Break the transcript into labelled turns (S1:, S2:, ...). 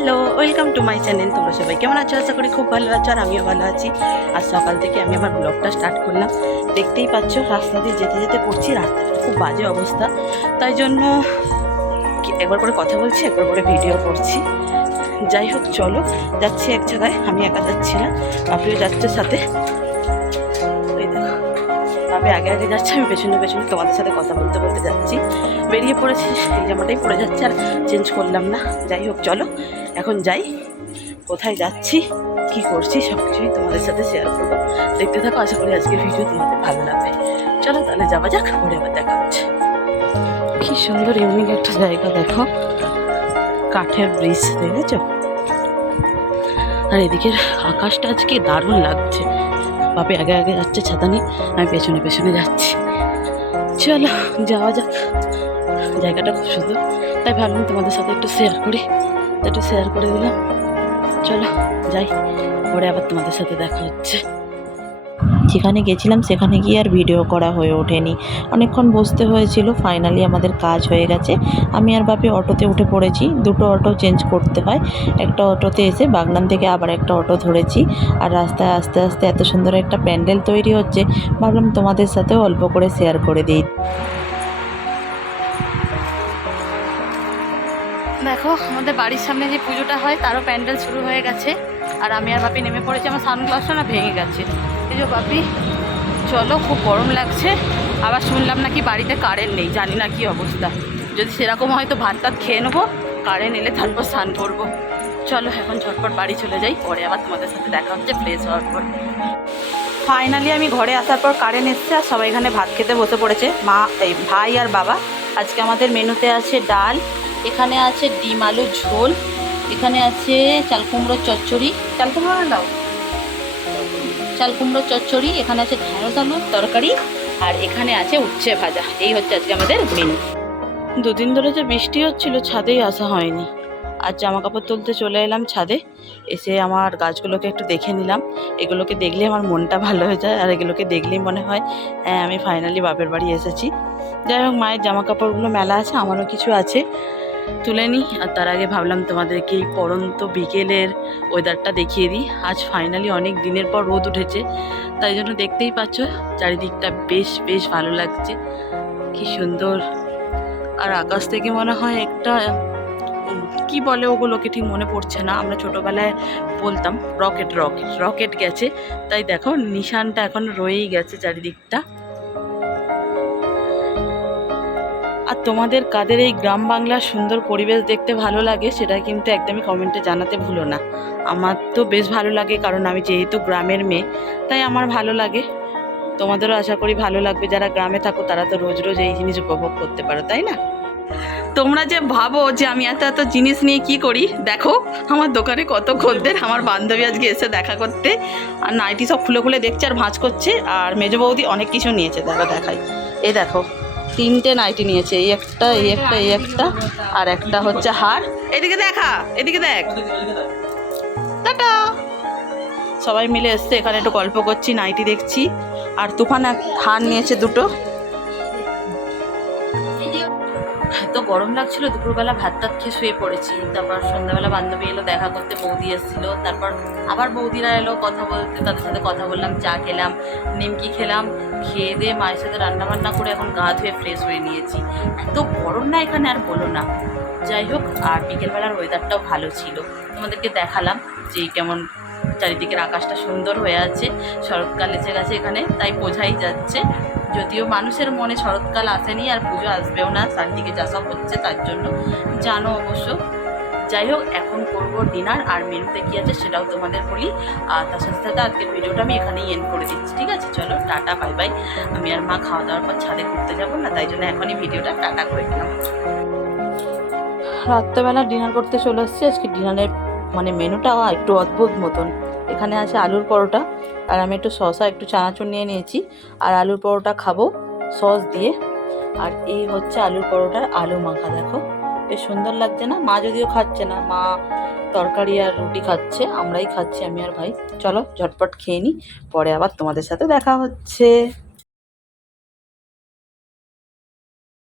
S1: Hello welcome to my channel তোমরা সবাই কেমন আছো? আশা করি খুব ভালো আছো আর আমিও ভালো আছি। আর সকাল থেকে আমি আমার ব্লগটা স্টার্ট করলাম। দেখতেই পাচ্ছ, রাস্তা দিয়ে যেতে যেতে করছি রাস্তাটা খুব বাজে অবস্থা। তাই জন্য একবার করে কথা বলছি, একবার করে ভিডিও করছি। যাই হোক, চলো, যাচ্ছি এক জায়গায়। আমি একা যাচ্ছি না। আপনিও যাচ্ছে সাথে। আমি আগে আগে যাচ্ছি আমি পেছনে পেছনে তোমাদের সাথে কথা বলতে বলতে যাচ্ছি। বেরিয়ে পড়েছি এই জামাটাই পড়ে যাচ্ছে আর চেঞ্জ করলাম না। যাই হোক, চলো, এখন যাই। কোথায় যাচ্ছি, কি করছি সব কিছুই তোমাদের সাথে শেয়ার করব। দেখতে থাকো, আশা করি আজকের ভিডিও তোমাদের ভালো লাগবে। চলো, তাহলে যাওয়া যাক, পরে আবার দেখা হচ্ছে। কি সুন্দর ইউনিক একটা জায়গা, দেখো। কাঠের ব্রিজ দেখেছ? আর এদিকের আকাশটা আজকে দারুণ লাগছে। বাপে আগে আগে যাচ্ছে ছাতা নিয়ে আমি পেছনে পেছনে যাচ্ছি। চলো, যাওয়া যাক। জায়গাটা খুব সুন্দর। তাই ভাবলাম তোমাদের সাথে একটু শেয়ার করি। একটু শেয়ার করে দিলাম। চলো, যাই। পরে আবার তোমাদের সাথে দেখা হচ্ছে।
S2: যেখানে গেছিলাম সেখানে গিয়ে আর ভিডিও করা হয়ে ওঠেনি। অনেকক্ষণ বসতে হয়েছিল ফাইনালি আমাদের কাজ হয়ে গেছে। আমি আর বাপি অটোতে উঠে পড়েছি, দুটো অটো চেঞ্জ করতে হয়। একটা অটোতে এসে বাগনান থেকে আবার একটা অটো ধরেছি। আর রাস্তায় আস্তে আস্তে এত সুন্দর একটা প্যান্ডেল তৈরি হচ্ছে, ভাবলাম তোমাদের সাথেও অল্প করে শেয়ার করে দিই।
S1: দেখো, আমাদের বাড়ির সামনে যে পুজোটা হয়, তারও প্যান্ডেল শুরু হয়ে গেছে। আর আমি আর বাপি নেমে পড়েছি, আমার সানগ্লাসটা না ভেঙে গেছে। যে বাপি চলো, খুব গরম লাগছে। আবার শুনলাম নাকি বাড়িতে কারেন্ট নেই, জানি না কি অবস্থা। যদি সেরকম হয় তো ভাত টাত খেয়ে নেব কারেন্ট এলে তারপর স্নান করব। চলো, এখন ঝটপট বাড়ি চলে যাই, পরে আবার তোমাদের সাথে দেখা হচ্ছে ফ্রেশ হওয়ার পর। ফাইনালি আমি ঘরে আসার পর কারেন্ট এসছে, আর সবাই এখানে ভাত খেতে বসে পড়েছে। মা, এই ভাই আর বাবা। আজকে আমাদের মেনুতে আছে ডাল, এখানে আছে ডিম আলু ঝোল, এখানে আছে চাল কুমড়োর চচ্চড়ি। চাল কুমড়ো না দাও চাল কুমড়ো চচ্চড়ি, এখানে আছে ঢেঁড়স আলুর তরকারি, আর এখানে আছে উচ্ছে ভাজা। এই হচ্ছে আজকে আমাদের মেনু দুদিন ধরে যে বৃষ্টি হচ্ছিল, ছাদেই আসা হয়নি। আর জামা কাপড় তুলতে চলে এলাম ছাদে। এসে আমার গাছগুলোকে একটু দেখে নিলাম। এগুলোকে দেখলে আমার মনটা ভালো হয়ে যায়, আর এগুলোকে দেখলেই মনে হয় হ্যাঁ আমি ফাইনালি বাপের বাড়ি এসেছি। যাই হোক, মায়ের জামা কাপড়গুলো মেলা আছে, আমারও কিছু আছে। তুলে নিই, আর তার আগে ভাবলাম তোমাদেরকে এই পরন্ত বিকেলের ওয়েদারটা দেখিয়ে দিই। আজ ফাইনালি অনেক দিনের পর রোদ উঠেছে, তাই জন্য দেখতেই পাচ্ছ চারিদিকটা বেশ বেশ ভালো লাগছে। কি সুন্দর। আর আকাশ থেকে মনে হয় একটা কি বলে ওগুলোকে ঠিক মনে পড়ছে না। আমরা ছোটোবেলায় বলতাম রকেট রকেট রকেট গেছে। তাই দেখো, নিশানটা এখন রয়েই গেছে চারিদিকটা। আর তোমাদের কাদের এই গ্রাম বাংলার সুন্দর পরিবেশ দেখতে ভালো লাগে সেটা কিন্তু একদমই কমেন্টে জানাতে ভুলো না। আমার তো বেশ ভালো লাগে কারণ আমি যেহেতু গ্রামের মেয়ে, তাই আমার ভালো লাগে। তোমাদেরও আশা করি ভালো লাগবে, যারা গ্রামে থাকো তারা তো রোজ রোজ এই জিনিস উপভোগ করতে পারো, তাই না? তোমরা যে ভাবো যে আমি এত এত জিনিস নিয়ে কি করি, দেখো আমার দোকানে কত খদ্দের, আমার বান্ধবী আজকে এসে দেখা করতে, আর নাইটি সব খুলে খুলে দেখছে আর ভাঁজ করছে, আর মেজো বৌদি অনেক কিছু নিয়েছে, দেখো দেখাই। এই দেখো তিনটে নাইটি নিয়েছে এই একটা এই একটা এই একটা আর একটা হচ্ছে হার। এদিকে দেখা এদিকে দেখ। টাটা। সবাই মিলে এসছে এখানে একটু গল্প করছি নাইটি দেখছি। আর তুফান এক হার নিয়েছে দুটো। গরম লাগছিল, দুপুরবেলা ভাত টাত খেয়ে শুয়ে পড়েছি। তারপর সন্ধ্যাবেলা বান্ধবী এলো, দেখা করতে বৌদি এসেছিল। তারপর আবার বৌদিরা এলো কথা বলতে, তাদের সাথে কথা বললাম, চা খেলাম, নিমকি খেলাম, খেয়ে দিয়ে মায়ের সাথে রান্না বান্না করে এখন গা ধুয়ে ফ্রেশ হয়ে নিয়েছি। এত গরম না এখানে, আর বলো না। যাই হোক, আর বিকেলবেলার ওয়েদারটাও ভালো ছিল। তোমাদেরকে দেখালাম যে কেমন চারিদিকের আকাশটা সুন্দর হয়ে আছে। শরৎকাল এসে গেছে এখানে, তাই বোঝাই যাচ্ছে। যদিও মানুষের মনে শরৎকাল আসেনি আর পুজো আসবেও না চারদিকে যা সব হচ্ছে তার জন্য। জানো অবশ্য। যাই হোক, এখন করব ডিনার আর মেনুতে কী আছে সেটাও তোমাদের বলি। আর তার সাথে সাথে আজকের ভিডিওটা আমি এখানেই এন্ড করে দিচ্ছি, ঠিক আছে? চলো, টাটা বাই বাই আমি আর মা খাওয়া দাওয়ার পর ছাদে ঘুরতে যাব না, তাই জন্য এখনই ভিডিওটা টাটা করে দিলাম রাত্রেবেলা ডিনার করতে চলে এসেছি। আজকে ডিনারের মানে মেনুটা একটু অদ্ভুত মতন। এখানে আছে আলুর পরোটা। আর আমি একটু শসা, একটু চানাচুর নিয়ে নিয়েছি। আর আলুর পরোটা খাব সস দিয়ে। আর এই হচ্ছে আলুর পরোটার আলু মাখা, দেখো। বেশ সুন্দর লাগছে না? মা যদিও খাচ্ছে না, মা তরকারি আর রুটি খাচ্ছে, আমরাই খাচ্ছি, আমি আর ভাই। চলো, ঝটপট খেয়ে নিই পরে আবার তোমাদের সাথে দেখা হচ্ছে।